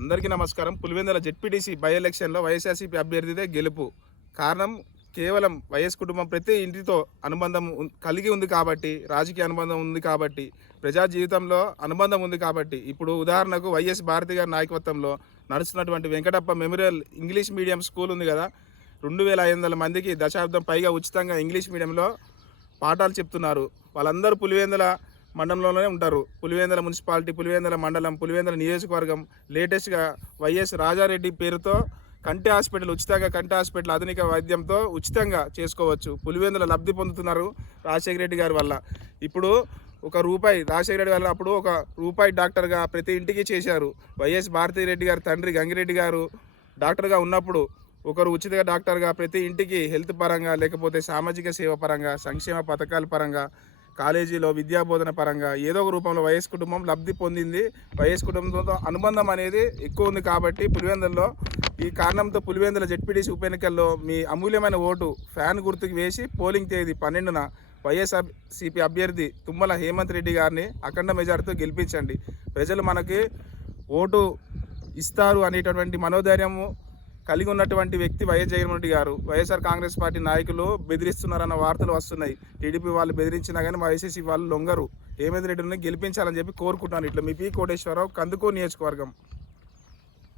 అందరికీ నమస్కారం. Pulivendula ZPTC by ఎలక్షన్‌లో వైఎస్ఆర్‌సీపీ అభ్యర్థిదే గెలుపు. కారణం కేవలం వైఎస్ కుటుంబం ప్రతి ఇంటితో అనుబంధం కలిగి ఉంది కాబట్టి, రాజకీయ అనుబంధం ఉంది కాబట్టి, ప్రజా జీవితంలో అనుబంధం ఉంది కాబట్టి, ఇప్పుడు ఉదాహరణకు వైఎస్ భారతి గారి నాయకత్వంలో నడుస్తున్నటువంటి Venkatappa memorial English medium school ఉంది కదా, 2500 మందికి దశాబ్దం పైగా ఉచితంగా ఇంగ్లీష్ మీడియంలో పాఠాలు చెప్తున్నారు. వాళ్ళందరూ పులివెందుల మండలంలోనే ఉంటారు. పులివెందుల మున్సిపాలిటీ, పులివెందుల మండలం, పులివెందుల నియోజకవర్గం. లేటెస్ట్గా వైఎస్ రాజారెడ్డి పేరుతో కంటి హాస్పిటల్, ఉచితంగా కంటి హాస్పిటల్ ఆధునిక వైద్యంతో ఉచితంగా చేసుకోవచ్చు. పులివెందుల లబ్ధి పొందుతున్నారు రాజశేఖర రెడ్డి గారి వల్ల. ఇప్పుడు ₹1 రాజశేఖర రెడ్డి వల్ల అప్పుడు ₹1 డాక్టర్గా ప్రతి ఇంటికి చేశారు. వైఎస్ భారతిరెడ్డి గారి తండ్రి గంగిరెడ్డి గారు డాక్టర్గా ఉన్నప్పుడు ఒకరు ఉచిత డాక్టర్గా ప్రతి ఇంటికి హెల్త్ పరంగా, లేకపోతే సామాజిక సేవ పరంగా, సంక్షేమ పథకాల పరంగా, కాలేజీలో విద్యాబోధన పరంగా ఏదో ఒక రూపంలో వైఎస్ కుటుంబం లబ్ధి పొందింది. వైఎస్ కుటుంబంతో అనుబంధం అనేది ఎక్కువ ఉంది కాబట్టి పులివెందుల్లో ఈ కారణంతో పులివెందుల జెడ్పీటీసీ ఉప ఎన్నికల్లో మీ అమూల్యమైన ఓటు ఫ్యాన్ గుర్తుకు వేసి పోలింగ్ తేదీ 12న వైఎస్ఆర్సీపీ అభ్యర్థి తుమ్మల హేమంత్ రెడ్డి గారిని అఖండ మెజార్టీతో గెలిపించండి. ప్రజలు మనకి ఓటు ఇస్తారు అనేటటువంటి మనోధైర్యము కలిగి ఉన్నటువంటి వ్యక్తి వైఎస్ జగన్మోహన్ రెడ్డి గారు. వైఎస్ఆర్ కాంగ్రెస్ పార్టీ నాయకులు బెదిరిస్తున్నారన్న వార్తలు వస్తున్నాయి. టీడీపీ వాళ్ళు బెదిరించినా కానీ వైసీసీ వాళ్ళు లొంగరు. హేమంత్ రెడ్డిని గెలిపించాలని చెప్పి కోరుకుంటున్నాను. ఇట్లా మీ పి కోటేశ్వరరావు, కందుకూరు నియోజకవర్గం.